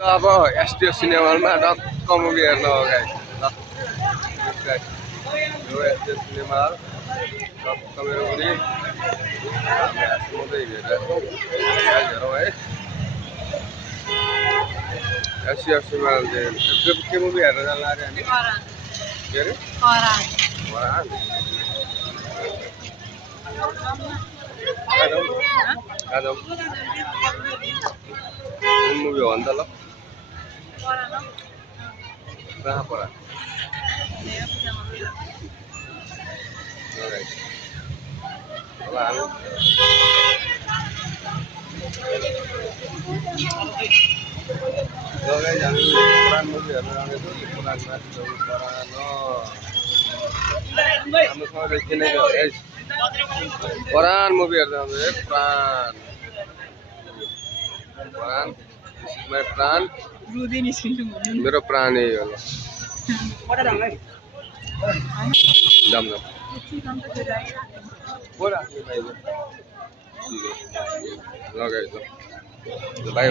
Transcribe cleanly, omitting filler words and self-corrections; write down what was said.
अब एसटिएस सिनेमामा टक्क मुभी हेर्न हो गाइस ल यो एसटिएस सिनेमा हल टक्क मेरो बुढी सधैँ हेरिरहेको हेरौँ है एसटिएस सिनेमा हल के मुभी हेर्न जानु अरे हामी के अरे फरान आजम कुन मुभी हो नि त ल कहाँ परा अब हामी लगाइ हामी पुरानो मुभी हेर्न जाँदैछौँ पुरानो मान्छेहरू पुरानो राम्रोसँगले चिनेको है पुरानो मुभी हेर्न जाँदैछ पुरानो प्राण माई प्राण मेरो प्राण यही हो ल जाम जाम को राख्ने बाहिर लगाइ ल बाई